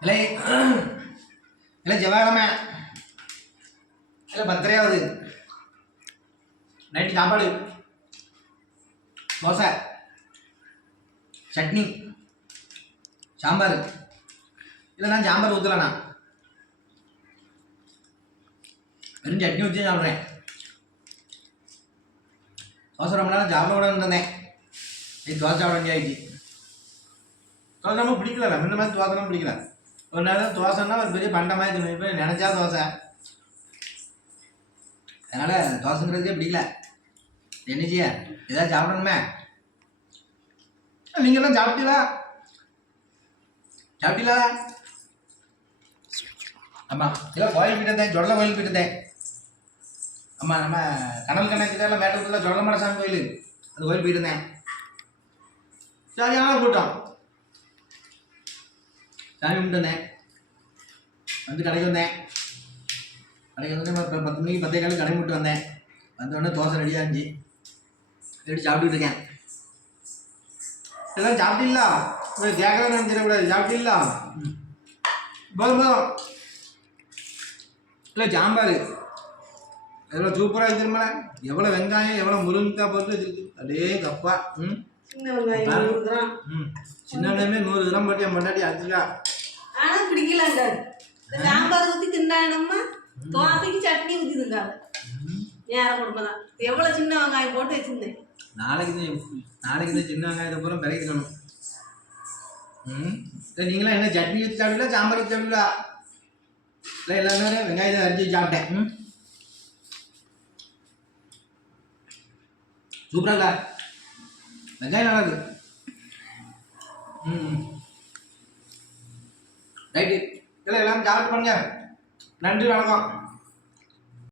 இல்லை இல்லை செவ்வாய்க்கிழமை இல்லை 10:30 நைட்டு சாப்பாடு தோசை சட்னி சாம்பார். இல்லை நான் சாம்பார் ஊற்றலண்ணா, வெறும் சட்னி வச்சு சாப்பிட்றேன். தோசை ரொம்ப நேரம் சாப்பிட கூட இருந்தேன். இது தோசை சாப்பிட வேண்டிய ஆயிடுச்சு. தோசை ரொம்ப பிடிக்கல, இந்த மாதிரி தோசைலாம் பிடிக்கல. ஒரு நேரம் தோசைன்னா ஒரு பெரிய பண்ட மாதிரி இருக்கணும். இப்போ நினச்சா தோசை, அதனால் தோசைங்கிறதுக்கே பிடிக்கல. என்ன செய்ய, ஏதாவது சாப்பிடணுமே. நீங்கள்லாம் சாப்பிட்டீங்களா? ஆமாம், இல்லை கோயில் போயிட்டு இருந்தேன், ஜொடல கோயில் போயிட்டு இருந்தேன். ஆமாம், நம்ம கனல் கணக்கிட்ட மேட்டூரில் ஜொடலமட சாமி கோயில், அந்த கோயில் போயிட்டு இருந்தேன். சரியான கூட்டம். சாமி கும்பிட்டு வந்தேன், வந்து கடைக்கு வந்தேன். இப்போ 10 மணிக்கு 10:15 கடை விட்டு வந்தேன். வந்தோடனே தோசை ரெடியாக இருந்துச்சு, ரெடி சாப்பிட்டுட்டு இருக்கேன். எல்லாம் சாப்பிட்டீங்களா? கேட்கலாம் நினைச்சிடக்கூடாது. சாப்பிட்டீங்களா? போதும் போதும். இல்லை சாம்பார் எவ்வளோ சூப்பராக வச்சுருமா, எவ்வளோ வெங்காயம், எவ்வளோ முருங்கைக்காய் போட்டு வச்சுருக்கு. அப்படியே கப்பா. சின்ன வெங்காயம் 100 கிராம். சின்ன வெங்காயமே 100 கிராம் போட்டு என் பொண்டாட்டி அடிச்சுக்கா. ஆனால் பிடிக்கலாங்க. சாம்பார் ஊற்றி தின்னானம்மா, தோசைக்கு சட்னி ஊற்றி திங்காது. நேரம் கொடுப்பதான் எவ்வளோ சின்ன வெங்காயம் போட்டு வச்சுருந்தேன். நாளைக்கு சின்ன வெங்காயத்தை பூரா பிறக்கணும். இல்லை நீங்களாம் என்ன சட்னி வச்சு சாப்பிடல, சாம்பார் வச்சு சாப்பிடல? இல்லை எல்லாமே வெங்காயத்தை அரைச்சி சாப்பிட்டேன். சூப்பராக வெங்காயம் நல்லா இருக்கு. ரைட்டு, இல்லை எல்லாரும் சாப்பிட்டு பண்ணுங்க. நன்றி, வணக்கம்.